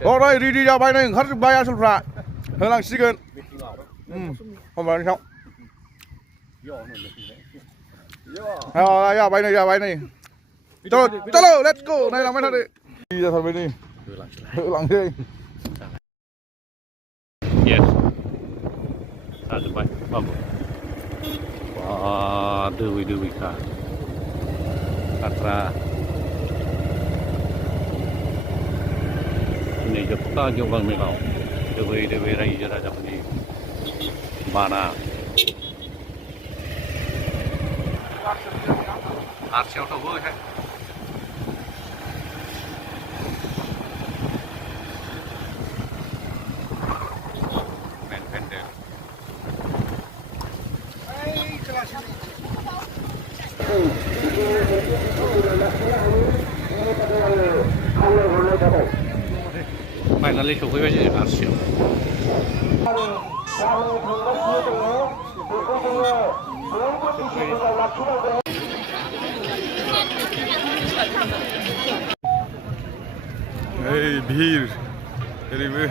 đây đi ra bay này khất bay sụp rạ hơi lăng xí gần không phải không bay này chalo let's go này là mấy thằng đi ra thằng bên đi hơi lăng đi yes satu bay bagus wah dewi kah Katra ini jepta jobang melau dewi rai jara jamni mana arsiau to boy hai men pendek finally show với bây giờ arsiau hey bir ini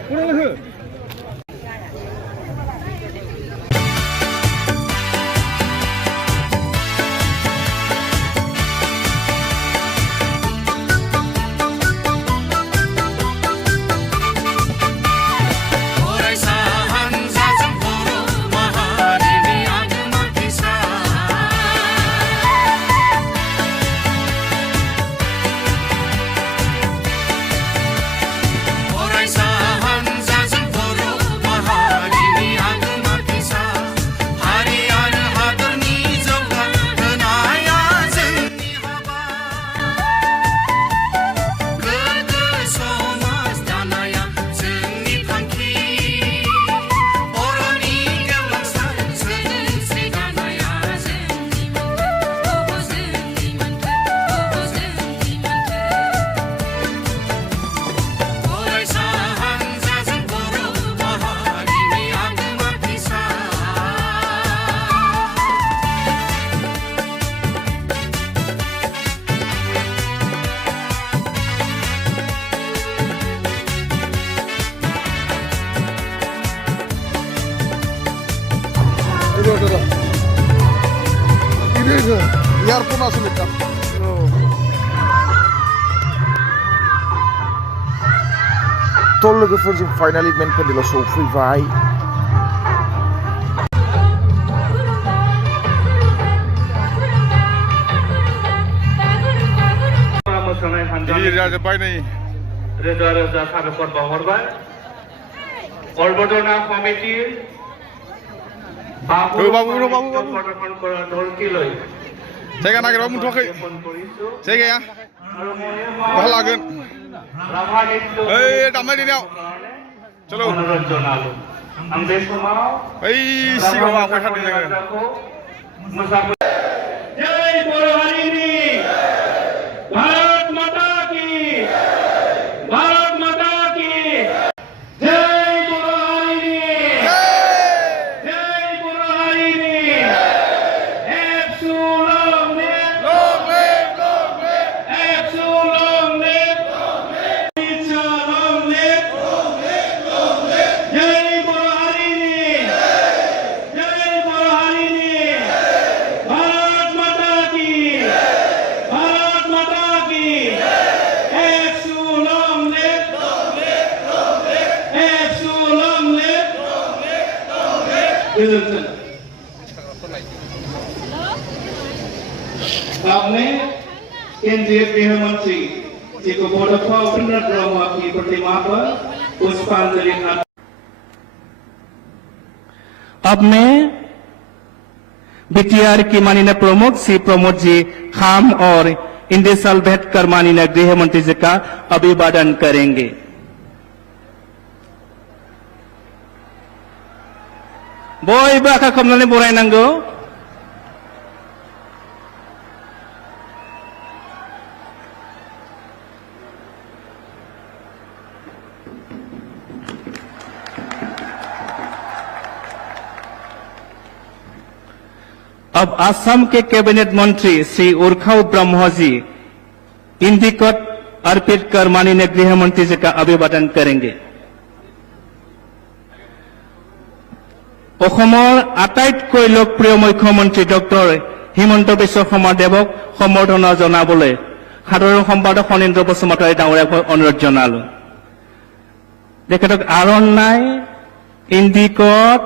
Earphone asıl এটা Toll logofoon finally men pendela so free vai Ini raja pai nei Reza sabekor bahorban Orbodona committee babu protokol kora dolkiloi Saya nak kira mudah ke? Saya kaya. Bahala kan? Damai di ni. Chalo. Si bawa apa hati ni? Jai Bolo hari ini. Bharat Mata ki. Bharat Mata ki. Jai Bolo hari ini. Jai Bolo hari ini. आपने केंद्रीय गृह मंत्री जी को बोडप्पा उपेंद्र ब्रह्मा की प्रतिमा पर पुष्पांजलि अब मैं बीटीआर की माननीय प्रमुख श्री प्रमोद जी खाम और इंदेसाल भेटकर माननीय गृह मंत्री जी का अभिवादन करेंगे। बोई बाका कमलने बोराय नांगौ अब असम के कैबिनेट मंत्री श्री उर्खाव ब्रह्म जी इंदिकट अर्पित कर माननीय गृह मंत्री जी का अभिवादन करेंगे। অসমৰ আটাইতকৈ লোকপ্ৰিয় মুখ্যমন্ত্ৰী ডক্টৰ হিমন্ত বিশ্ব শৰ্মা দেৱক সম্বৰ্ধনা জনাবলৈ সাধাৰণ সম্পাদক ফণীন্দ্ৰ বসুমতাৰী ডাঙৰীয়াক অনুৰোধ জনালো। তেখেতক আৰণ নাই, ইণ্ডিকট,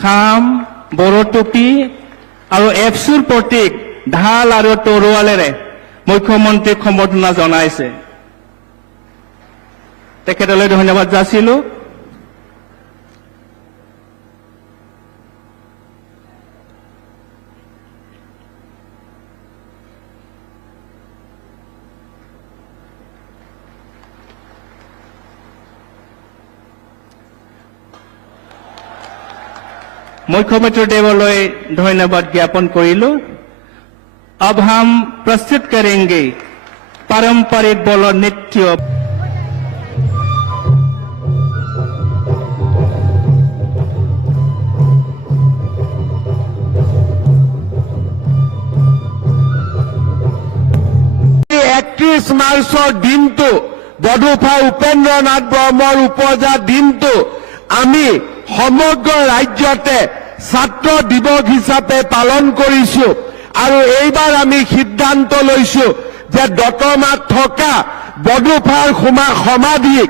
খাম, বড়ো টুপি আৰু এফচুৰ প্ৰতীক ঢাল আৰু তৰোৱালেৰে মুখ্যমন্ত্ৰীক সম্বৰ্ধনা জনাইছে। তেখেতলৈ ধন্যবাদ যাচিলো। मुख्यमंत्री देवलय धन्यवाद ज्ञापन करिलो। अब हम प्रस्तुत करेंगे पारंपरिक बोलो नृत्य। मार्चर दिन तो बडोफा उपेन्द्र नाथ ब्रह्मर उपजा दिन तो आमी समग्र राज्यते ছাত্ৰ দিৱস হিচাপে পালন কৰিছো আৰু এইবাৰ আমি সিদ্ধান্ত লৈছো যে দতমাত থকা বডোফাৰ সমাধিক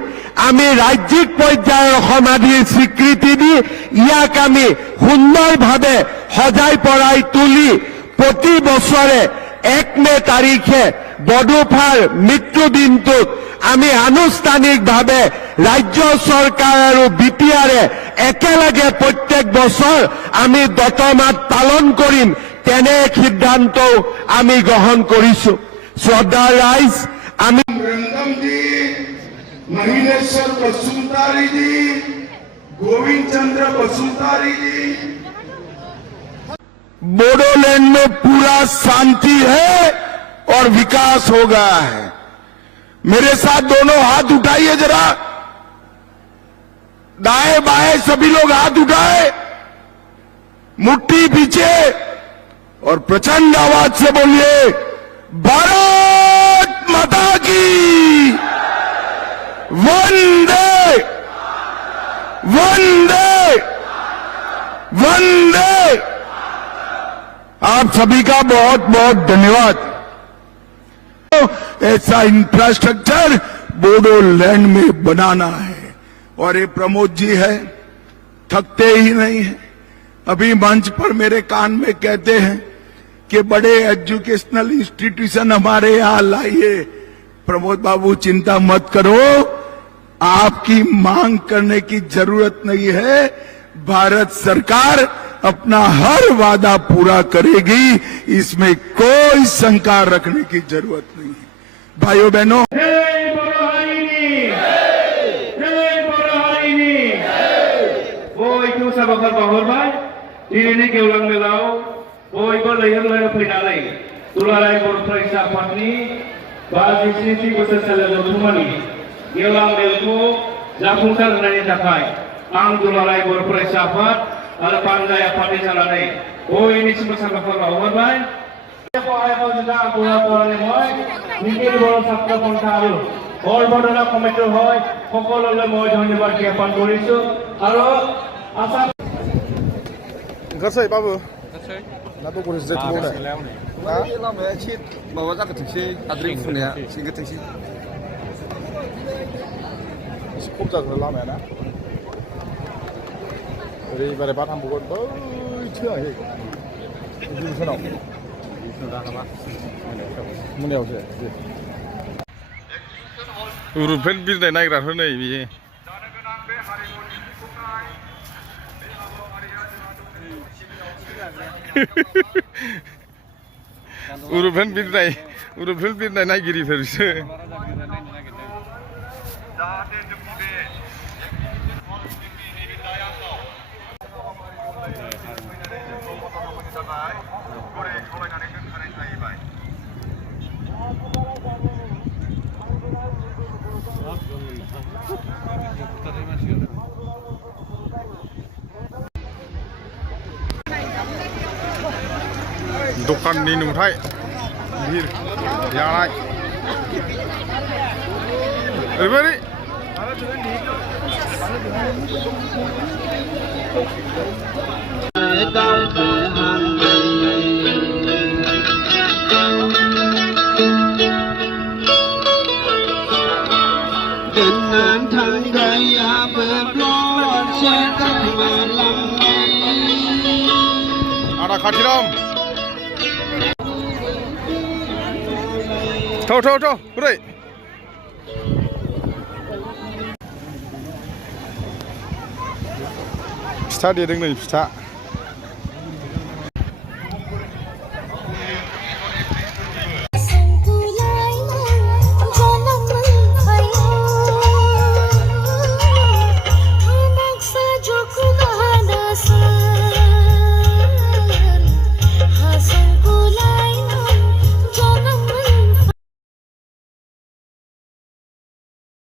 আমি ৰাজ্যিক পৰ্যায়ৰ সমাধিৰ স্বীকৃতি দি ইয়াক আমি সুন্দৰভাৱে সজাই পৰাই তুলি প্ৰতি বছৰে 1 মে তাৰিখে বডোফাৰ মৃত্যু দিনটোত আমি আনুষ্ঠানিকভাৱে ৰাজ্য চৰকাৰ আৰু বিটিআৰে একেলগে প্ৰত্যেক বছৰ আমি দতমাত পালন কৰিম তেনে সিদ্ধান্ত আমি গ্ৰহণ কৰিছো। শ্ৰদ্ধা ৰাইজ, আমি रंगम जी, महीनेश्वर बसुमतारी जी, गोविंद चंद्र बसुमतारी जी। बोडोलैंड में पूरा शांति है और विकास हो गया है। मेरे साथ दोनों हाथ उठाइए जरा, दाएं बाएं सभी लोग हाथ उठाए, मुट्ठी पीछे और प्रचंड आवाज से बोलिए भारत माता की वंदे वंदे वंदे। आप सभी का बहुत बहुत धन्यवाद। ऐसा इंफ्रास्ट्रक्चर बोडोलैंड में बनाना है और ये प्रमोद जी है, थकते ही नहीं है। अभी मंच पर मेरे कान में कहते हैं कि बड़े एजुकेशनल इंस्टीट्यूशन हमारे यहाँ लाइए। प्रमोद बाबू चिंता मत करो, आपकी मांग करने की जरूरत नहीं है। भारत सरकार अपना हर वादा पूरा करेगी, इसमें कोई शंका रखने की जरूरत नहीं है। भाइयों बहनों, दुलाराय बर' फरायसा आफादनि 63थि बोसोरसालियाव जथुम्मानि गेवलां मेलखौ जाफुंसार होनायनि थाखाय आं दुलाराय बर' फरायसा आफाद आरो पानजाय आफादनि जानानै बयनिसिमबो साबायखर बावहरबाय। सहायक जिल्ला गुवाहाटীৰ মই নিখিল বড়ো ছাত্ৰ সন্থা আৰু সৰ্বদলীয় কমিটিৰ হৈ সকলোলৈ মই ধন্যবাদ জ্ঞাপন কৰিছো আৰু আশা ओंखारसै बाबु ना दखल एसे थबावनो लामाया एसे माबा जागोथोंसै हाद्रि फुनाया एसे गोथोंसै एसे खम जागोन लामाया ना ओरै बारे बा थांबावगोन बैथिं आहै दिउसनाव मोनायावसो उरुफेन बिरनाय नायग्राफोर नै बियो उरुफेन बिरनाय नायगिरिफोरसो दखाननि नुथाय भिर जानाय Ready? Anak khajiram. Tuh, udah. Pista dia dengan pista.